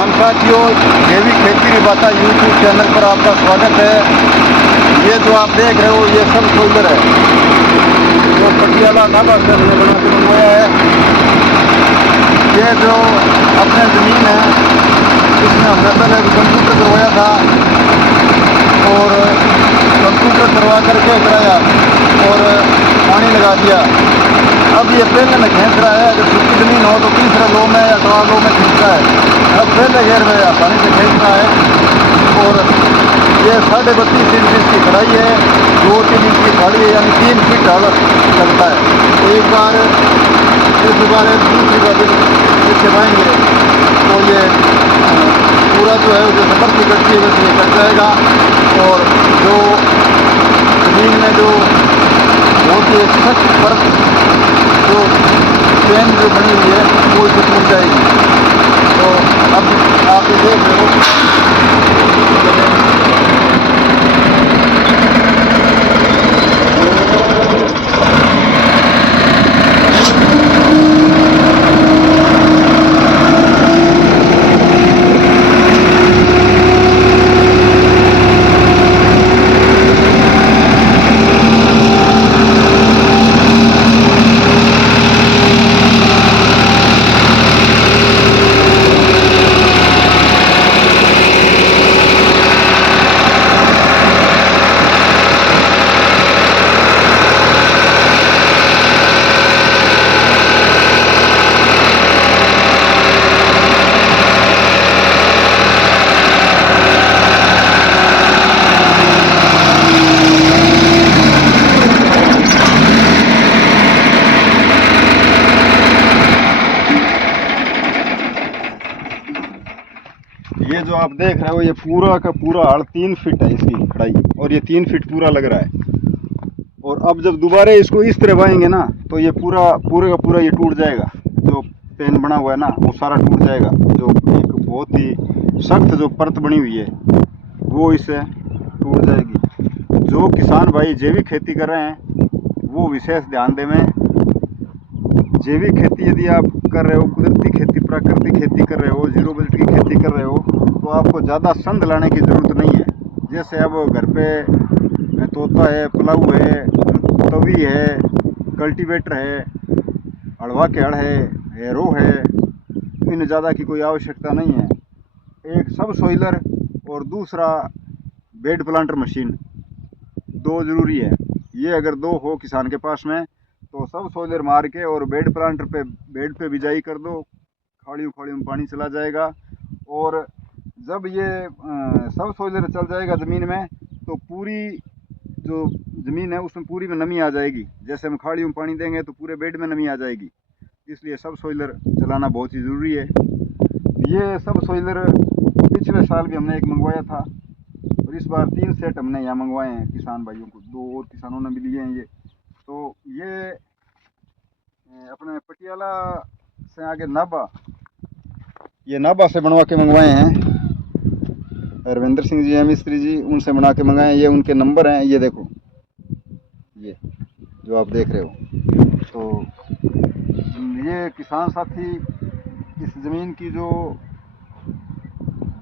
किसान साथियों, जैविक खेती की बातें यूट्यूब चैनल पर आपका स्वागत है। ये जो आप देख रहे हो ये सब सोल्डर है जो पटियाला नाभा से हमने बना के मंगवाया है। ये जो अपने ज़मीन है इसमें हमने पहले कंप्यूटर करवाया था और कंप्यूटर करवा करके कराया और पानी लगा दिया। अब ये पहले में खींच रहा है, अगर सूखी ज़मीन हो तो तीसरे लो में या 4 लो में खींच रहा है। अब पहले घेर में आसानी से खींच रहा है। और ये 32.5 इंच इसकी कढ़ाई है, 2-3 इंच की खाड़ी है, यानी 3 फीट हल लगता है। एक बार इस बार दूसरी बार पीछे बाएंगे तो ये पूरा जो है जैसे बर्फी कटती है वैसे ये कट जाएगा। और जो ज़मीन में जो बहुत ही सख्त बर्फ जो पेन जो बनी हुई है वो इसे टूट जाएगी। तो अब आप ये देख रहे हो ये जो आप देख रहे हो ये पूरा का पूरा हल 3 फीट है इसकी कढ़ाई, और ये 3 फीट पूरा लग रहा है। और अब जब दोबारा इसको इस तरह बाएंगे ना तो ये पूरे का पूरा ये टूट जाएगा। जो पेन बना हुआ है ना वो सारा टूट जाएगा। जो एक बहुत ही सख्त जो परत बनी हुई है वो इससे टूट जाएगी। जो किसान भाई जैविक खेती कर रहे हैं वो विशेष ध्यान देवें। जैविक खेती यदि आप कर रहे हो, कुदरती खेती, प्राकृतिक खेती कर रहे हो, जीरो बजट की खेती कर रहे हो तो आपको ज़्यादा संद लाने की ज़रूरत नहीं है। जैसे अब घर पे तोता है, प्लाऊ है, तवी है, कल्टीवेटर है, हड़वा के हड़ है, हैरो है, इन ज़्यादा की कोई आवश्यकता नहीं है। एक सब सोइलर और दूसरा बेड प्लांटर मशीन, दो ज़रूरी है। ये अगर दो हो किसान के पास में तो सब सोइलर मार के और बेड प्लांटर पे बेड पे बिजाई कर दो, खाड़ियों खाड़ियों में पानी चला जाएगा। और जब ये सब सोइलर चल जाएगा ज़मीन में तो पूरी जो ज़मीन है उसमें पूरी में नमी आ जाएगी। जैसे हम खाड़ियों में पानी देंगे तो पूरे बेड में नमी आ जाएगी। इसलिए सब सोइलर चलाना बहुत ही ज़रूरी है। ये सब सोइलर पिछले साल भी हमने एक मंगवाया था और इस बार 3 सेट हमने यहाँ मंगवाए हैं किसान भाइयों को, 2 और किसानों ने भी लिए हैं। तो ये अपने पटियाला से आगे नाभा, ये नाभा से बनवा के मंगवाए हैं। रविंद्र सिंह जी हैं मिस्त्री जी, उनसे बना के मंगाए। ये उनके नंबर हैं, ये देखो ये जो आप देख रहे हो। तो ये किसान साथी इस ज़मीन की जो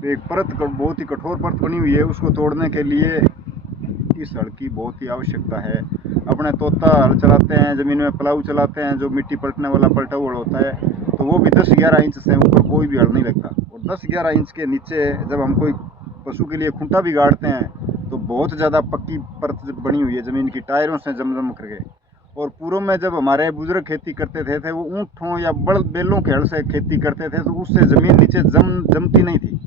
एक परत बहुत ही कठोर परत बनी हुई है उसको तोड़ने के लिए इस हल की बहुत ही आवश्यकता है। अपने तोता हल चलाते हैं, ज़मीन में प्लाऊ चलाते हैं जो मिट्टी पलटने वाला पलटा हुआ होता है, तो वो भी 10-11 इंच से ऊपर कोई भी हल नहीं लगता। और 10-11 इंच के नीचे जब हम कोई पशु के लिए खूंटा भी गाड़ते हैं तो बहुत ज़्यादा पक्की परत बनी हुई है ज़मीन की, टायरों से जम करके। और पूर्व में जब हमारे बुजुर्ग खेती करते थे वो ऊँटों या बड़ बैलों के हल से खेती करते थे तो उससे ज़मीन नीचे जमती नहीं थी।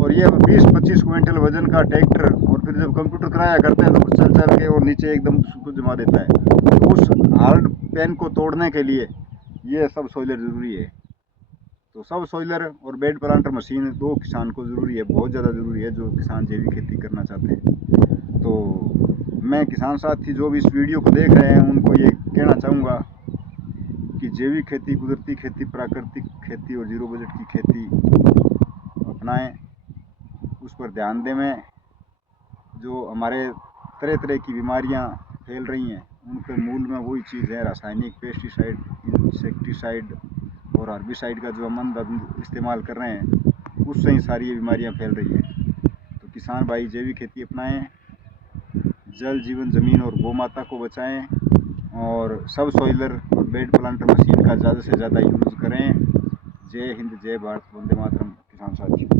और ये 20-25 क्विंटल वजन का ट्रैक्टर और फिर जब कंप्यूटर कराया करते हैं तो चल के और नीचे एकदम उसको जमा देता है। तो उस हार्ड पेन को तोड़ने के लिए ये सब सोइलर ज़रूरी है। तो सब सोइलर और बेड प्लांटर मशीन दो किसान को ज़रूरी है, बहुत ज़्यादा ज़रूरी है जो किसान जैविक खेती करना चाहते हैं। तो मैं किसान साथी जो भी इस वीडियो को देख रहे हैं उनको ये कहना चाहूँगा कि जैविक खेती, कुदरती खेती, प्राकृतिक खेती और जीरो बजट की खेती अपनाएं, उस पर ध्यान दें। जो हमारे तरह तरह की बीमारियां फैल रही हैं उनके मूल में वही चीज़ है, रासायनिक पेस्टिसाइड, इंसेक्टिसाइड और हर्बिसाइड का जो हम इस्तेमाल कर रहे हैं उससे ही सारी ये बीमारियां फैल रही है। तो किसान भाई जैविक खेती अपनाएं, जल जीवन ज़मीन और गौ माता को बचाएं और सब सॉइलर और बेड प्लांटर मशीन का ज़्यादा से ज़्यादा यूज़ करें। जय हिंद, जय भारत, वंदे मातरम किसान साथियों।